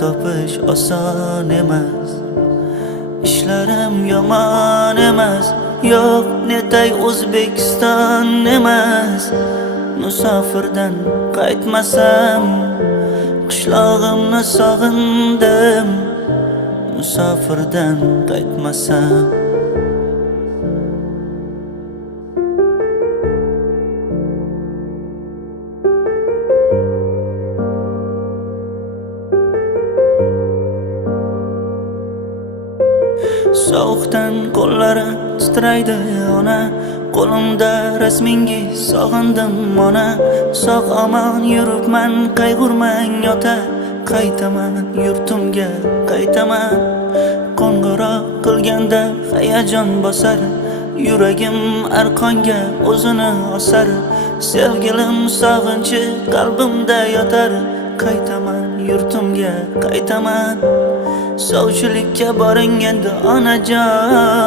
topish oson emas. İşlerim yomon emas, yo'q netay O'zbekiston emas. Musofirdan qaytmasam, qishlog'imni sog'indim. Musofirdan qaytmasam. Sovuqdan qo'llari titraydi ona, qo'limda rasmingiz sog'indim ona. Sog' omon yuribman, qayg'urmang ota, qaytaman yurtimga qaytaman. Qo'ng'iroq qilganda hayajon bosar, yuragim arqonga o'zini osar. Sevgilim sog'inchi qalbimda yotar, qaytaman yurtimga qaytaman. Sovchilikka boring endi onajon.